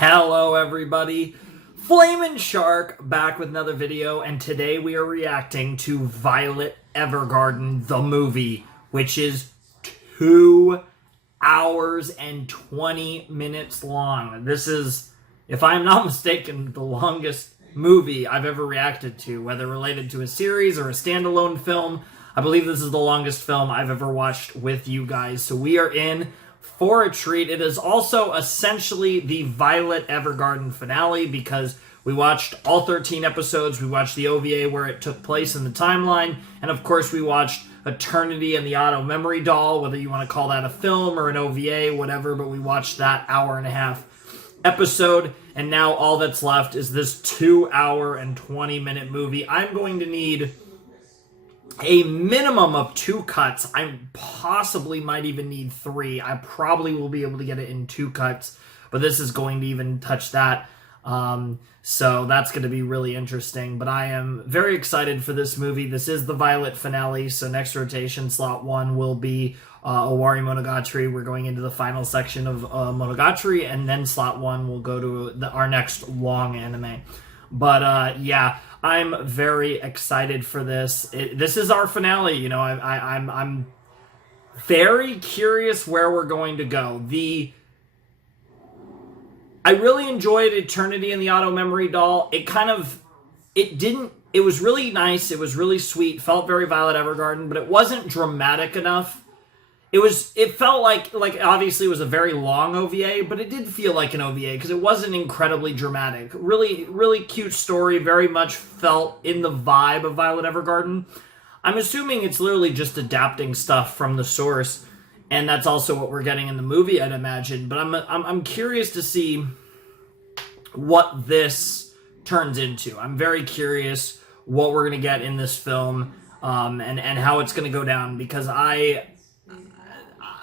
Hello everybody, Flamin' Shark back with another video, and today we are reacting to Violet Evergarden, the movie, which is 2 hours and 20 minutes long. This is, if I'm not mistaken, the longest movie I've ever reacted to, whether related to a series or a standalone film. I believe this is the longest film I've ever watched with you guys, so we are in for a treat. It is also essentially the Violet Evergarden finale because we watched all 13 episodes. We watched the OVA where it took place in the timeline, and of course we watched Eternity and the Auto Memory Doll, whether you want to call that a film or an OVA, whatever, but we watched that hour-and-a-half episode, and now all that's left is this 2 hour and 20-minute movie. I'm going to need a minimum of 2 cuts. I possibly might even need 3. I probably will be able to get it in 2 cuts, but this is going to even touch that. So that's going to be really interesting. But I am very excited for this movie. This is the Violet finale, so next rotation, slot 1, will be Owari Monogatari. We're going into the final section of Monogatari, and then slot 1 will go to our next long anime. But yeah, I'm very excited for this. This is our finale. You know, I'm very curious where we're going to go. I really enjoyed Eternity and the Auto Memory Doll. It was really nice. It was really sweet. Felt very Violet Evergarden, but it wasn't dramatic enough. It felt like obviously it was a very long OVA, but it did feel like an OVA because it wasn't incredibly dramatic. Really, really cute story, very much felt in the vibe of Violet Evergarden. I'm assuming it's literally just adapting stuff from the source, and that's also what we're getting in the movie, I'd imagine. But I'm curious to see what this turns into. I'm very curious what we're going to get in this film, and how it's going to go down, because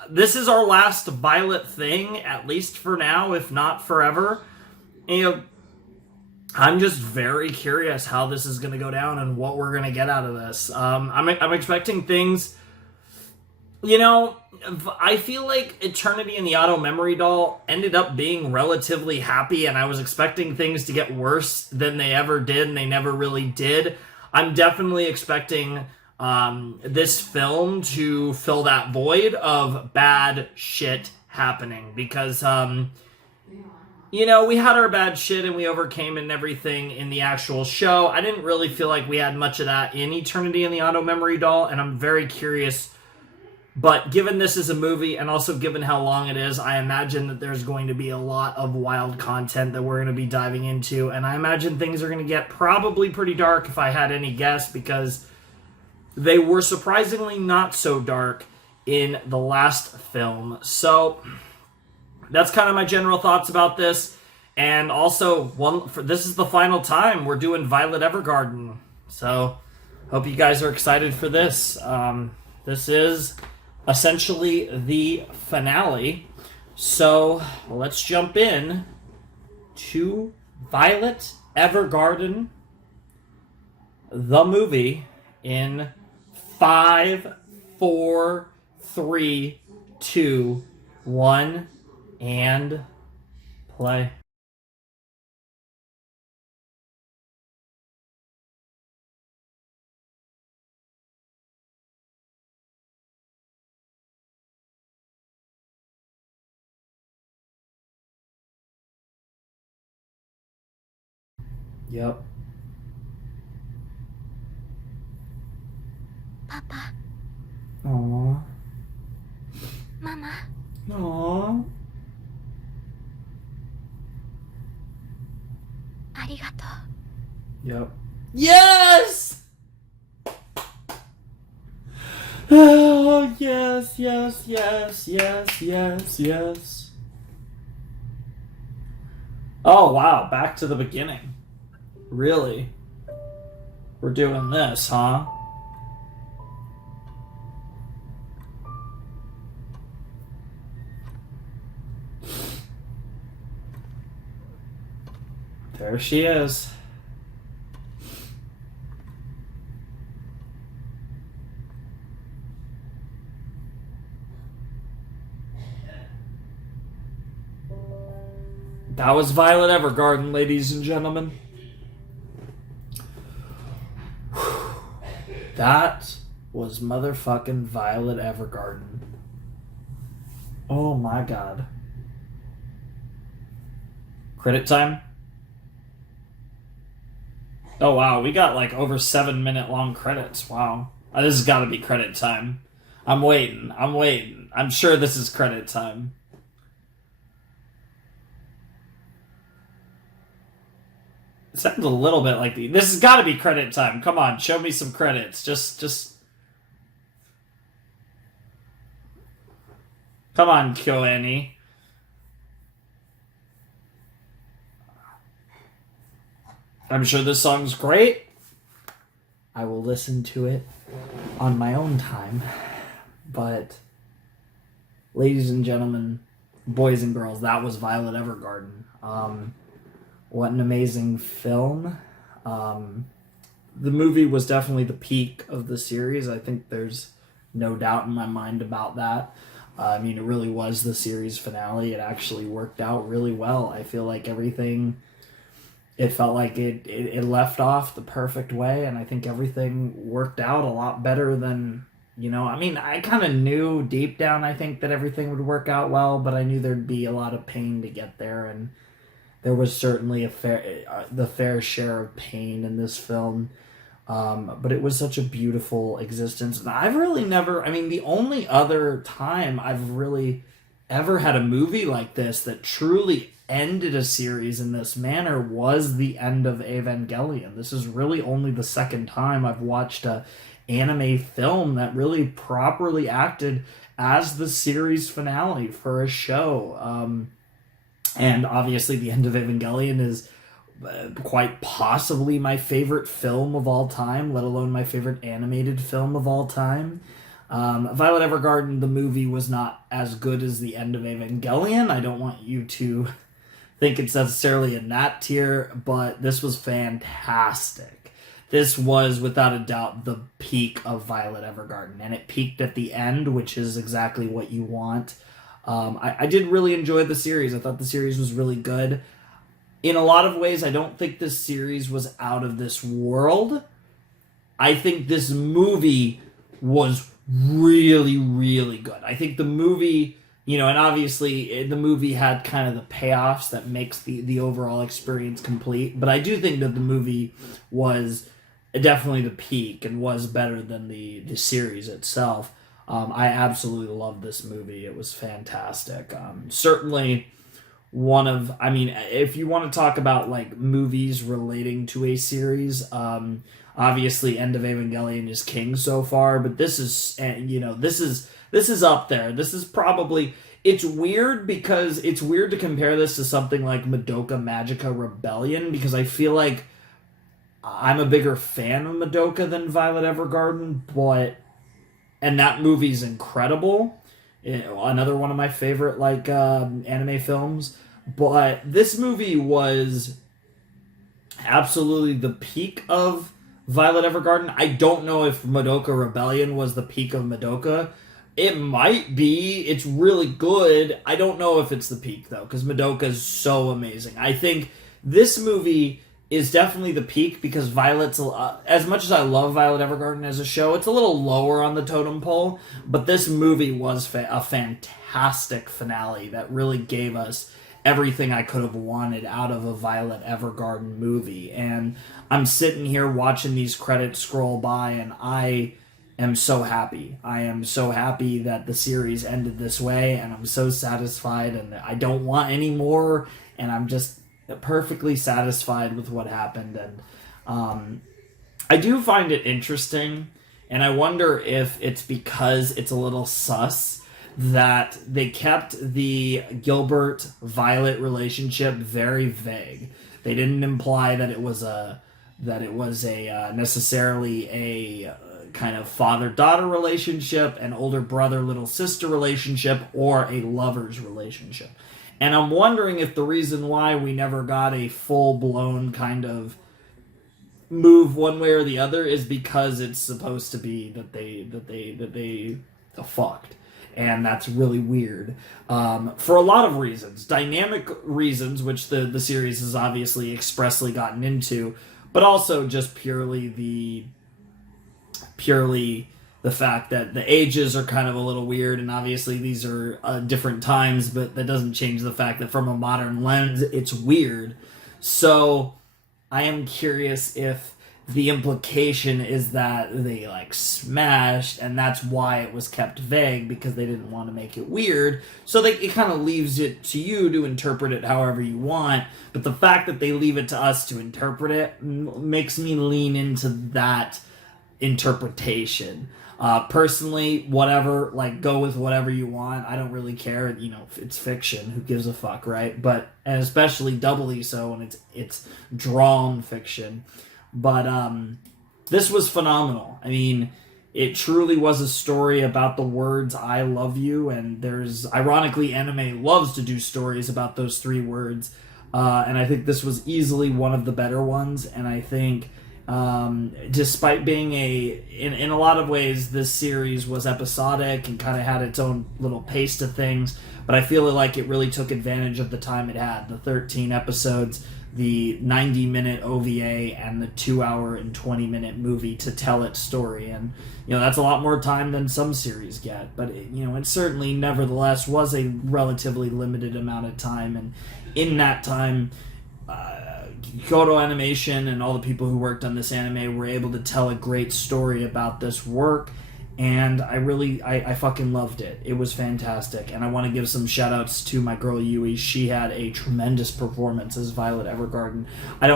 this is our last Violet thing, at least for now, if not forever. And I'm just very curious how this is going to go down and what we're going to get out of this. I'm expecting things. You know, I feel like Eternity and the Auto Memory Doll ended up being relatively happy, and I was expecting things to get worse than they ever did, and they never really did. I'm definitely expecting this film to fill that void of bad shit happening, because you know, we had our bad shit and we overcame and everything in the actual show. I didn't really feel like we had much of that in Eternity and the Auto Memory Doll, and I'm very curious. But given this is a movie, and also given how long it is, I imagine that there's going to be a lot of wild content that we're going to be diving into, and I imagine things are going to get probably pretty dark if I had any guess, because they were surprisingly not so dark in the last film. So that's kind of my general thoughts about this. And also, this is the final time we're doing Violet Evergarden. So hope you guys are excited for this. This is essentially the finale. So let's jump in to Violet Evergarden, the movie, in 5, 4, 3, 2, 1, and play. Yep. Papa. Aww. Mama. Aww. ありがとう。 Yep. Yes! Oh, yes, yes, yes, yes, yes, yes. Oh, wow. Back to the beginning. Really? We're doing this, huh? There she is. That was Violet Evergarden, ladies and gentlemen. That was motherfucking Violet Evergarden. Oh my god. Credit time? Oh wow, we got like over 7-minute long credits. Wow. This has got to be credit time. I'm waiting. I'm sure this is credit time. It sounds a little bit like this has got to be credit time. Come on, show me some credits. Just come on, KyoAni. I'm sure this song's great. I will listen to it on my own time. But, ladies and gentlemen, boys and girls, that was Violet Evergarden. What an amazing film. The movie was definitely the peak of the series. I think there's no doubt in my mind about that. I mean, it really was the series finale. It actually worked out really well. I feel like everything... It felt like it left off the perfect way, and I think everything worked out a lot better than, I mean, I kind of knew deep down, I think, that everything would work out well, but I knew there'd be a lot of pain to get there, and there was certainly the fair share of pain in this film, but it was such a beautiful existence, and I've really never, I mean, the only other time I've really ever had a movie like this that truly ended a series in this manner was the end of Evangelion. This is really only the second time I've watched a anime film that really properly acted as the series finale for a show. And obviously the end of Evangelion is quite possibly my favorite film of all time, let alone my favorite animated film of all time. Violet Evergarden, the movie, was not as good as the end of Evangelion. I don't want you to think it's necessarily in that tier, but this was fantastic. This was, without a doubt, the peak of Violet Evergarden, and it peaked at the end, which is exactly what you want. I did really enjoy the series. I thought the series was really good. In a lot of ways, I don't think this series was out of this world. I think this movie was really, really good. I think the movie... and obviously the movie had kind of the payoffs that makes the overall experience complete. But I do think that the movie was definitely the peak and was better than the series itself. I absolutely loved this movie. It was fantastic. Certainly one of, I mean, if you want to talk about like movies relating to a series, obviously End of Evangelion is king so far. But this is, this is up there. This is probably... It's weird because it's weird to compare this to something like Madoka Magica Rebellion, because I feel like I'm a bigger fan of Madoka than Violet Evergarden, and that movie's incredible. Another one of my favorite anime films. But this movie was absolutely the peak of Violet Evergarden. I don't know if Madoka Rebellion was the peak of Madoka. It might be. It's really good. I don't know if it's the peak, though, because Madoka is so amazing. I think this movie is definitely the peak because Violet's... as much as I love Violet Evergarden as a show, it's a little lower on the totem pole, but this movie was a fantastic finale that really gave us everything I could have wanted out of a Violet Evergarden movie. And I'm sitting here watching these credits scroll by, and I am so happy. I am so happy that the series ended this way, and I'm so satisfied, and I don't want any more, and I'm just perfectly satisfied with what happened. And I do find it interesting, and I wonder if it's because it's a little sus that they kept the Gilbert-Violet relationship very vague. They didn't imply that it was necessarily a kind of father-daughter relationship, an older brother-little sister relationship, or a lover's relationship. And I'm wondering if the reason why we never got a full-blown kind of move one way or the other is because it's supposed to be that they fucked. and that's really weird for a lot of reasons. Dynamic reasons, which the series has obviously expressly gotten into, but also just purely the fact that the ages are kind of a little weird, and obviously these are different times, but that doesn't change the fact that from a modern lens, it's weird. So I am curious if the implication is that they like smashed, and that's why it was kept vague, because they didn't want to make it weird. So it kind of leaves it to you to interpret it however you want. But the fact that they leave it to us to interpret it makes me lean into that interpretation. Personally, whatever, like, go with whatever you want. I don't really care. You know, it's fiction. Who gives a fuck, right? But, and especially doubly so when it's drawn fiction. But this was phenomenal. I mean, it truly was a story about the words "I love you," and there's, ironically, anime loves to do stories about those 3 words, and I think this was easily one of the better ones. And I think, despite being in a lot of ways, this series was episodic and kind of had its own little pace to things, but I feel like it really took advantage of the time it had. The 13 episodes, the 90-minute OVA, and the 2-hour and 20-minute movie to tell its story. And, you know, that's a lot more time than some series get. But, it certainly, nevertheless, was a relatively limited amount of time. And in that time, Kyoto Animation and all the people who worked on this anime were able to tell a great story about this work. And I fucking loved it. It was fantastic. And I want to give some shout outs to my girl Yui. She had a tremendous performance as Violet Evergarden. I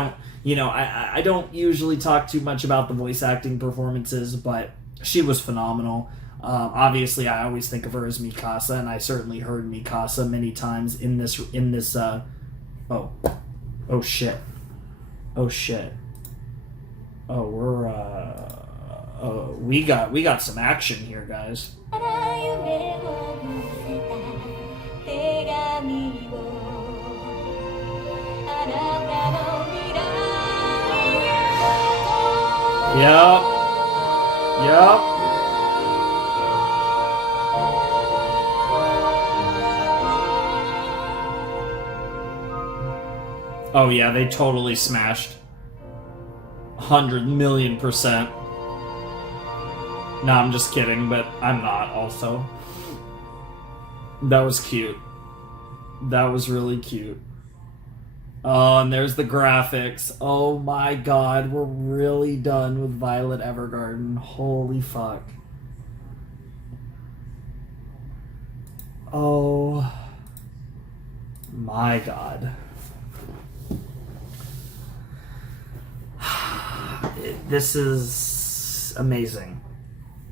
don't usually talk too much about the voice acting performances, but she was phenomenal. Obviously, I always think of her as Mikasa, and I certainly heard Mikasa many times in this oh shit. Oh, we got some action here, guys. Yep. Oh yeah, they totally smashed. 100,000,000%. No, I'm just kidding, but I'm not also. That was cute. That was really cute. Oh, and there's the graphics. Oh my god, we're really done with Violet Evergarden. Holy fuck. Oh my god. This is amazing.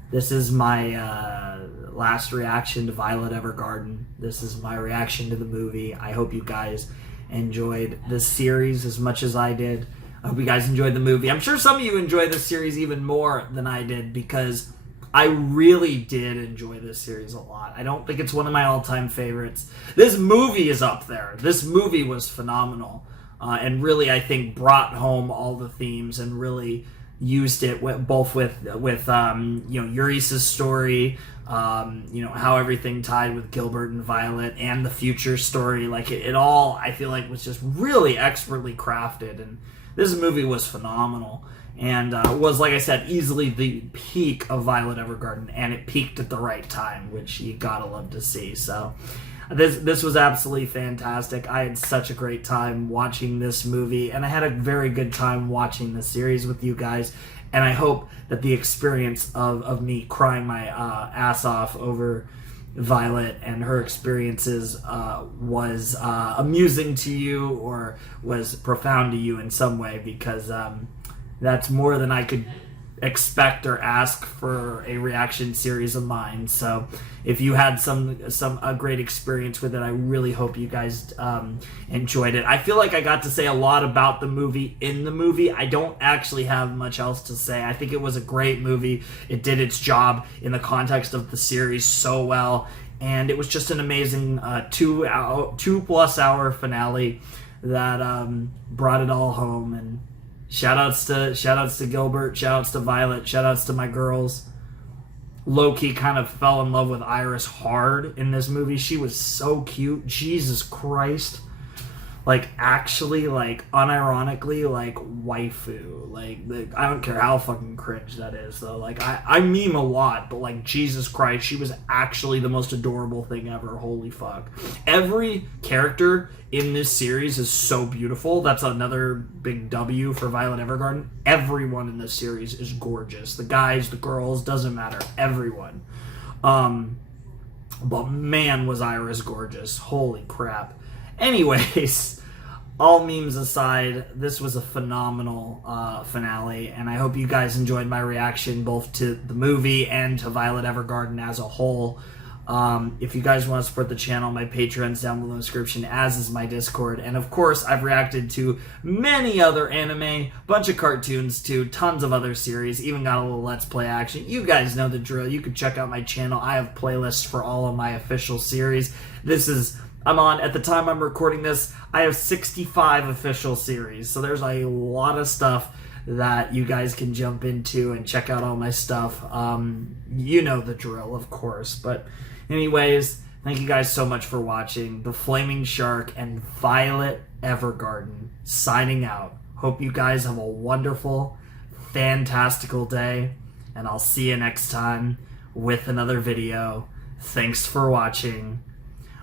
This is my last reaction to Violet Evergarden. This is my reaction to the movie. I hope you guys enjoyed this series as much as I did. I hope you guys enjoyed the movie. I'm sure some of you enjoyed this series even more than I did, because I really did enjoy this series a lot. I don't think it's one of my all-time favorites. This movie is up there. This movie was phenomenal. And really, I think, brought home all the themes and really used it both with Yurisa's story, how everything tied with Gilbert and Violet, and the future story. Like it all, I feel like, was just really expertly crafted, and this movie was phenomenal. And was, like I said, easily the peak of Violet Evergarden, and it peaked at the right time, which you gotta love to see. So this was absolutely fantastic. I had such a great time watching this movie, and I had a very good time watching the series with you guys. And I hope that the experience of me crying my ass off over Violet and her experiences was amusing to you, or was profound to you in some way, because that's more than I could expect or ask for a reaction series of mine. So if you had a great experience with it, I really hope you guys enjoyed it. I feel like I got to say a lot about the movie in the movie. I don't actually have much else to say. I think it was a great movie. It did its job in the context of the series so well, and it was just an amazing 2+ hour finale that brought it all home. And shout outs to Gilbert, shout outs to Violet, shout outs to my girls. low-key kind of fell in love with Iris hard in this movie. She was so cute. Jesus Christ. Like, actually, like, unironically, like, waifu. Like, I don't care how fucking cringe that is, though. Like, I meme a lot, but, like, Jesus Christ, she was actually the most adorable thing ever. Holy fuck. Every character in this series is so beautiful. That's another big W for Violet Evergarden. Everyone in this series is gorgeous. The guys, the girls, doesn't matter. Everyone. But man, was Iris gorgeous. Holy crap. Anyways, all memes aside, this was a phenomenal finale, and I hope you guys enjoyed my reaction both to the movie and to Violet Evergarden as a whole. If you guys want to support the channel, my Patreon's down below in the description, as is my Discord. And of course, I've reacted to many other anime, bunch of cartoons too, tons of other series, even got a little Let's Play action. You guys know the drill. You can check out my channel. I have playlists for all of my official series. At the time I'm recording this, I have 65 official series. So there's a lot of stuff that you guys can jump into and check out all my stuff. You know the drill, of course. But anyways, thank you guys so much for watching. The Flaming Shark and Violet Evergarden signing out. Hope you guys have a wonderful, fantastical day. And I'll see you next time with another video. Thanks for watching.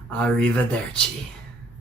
Arrivederci.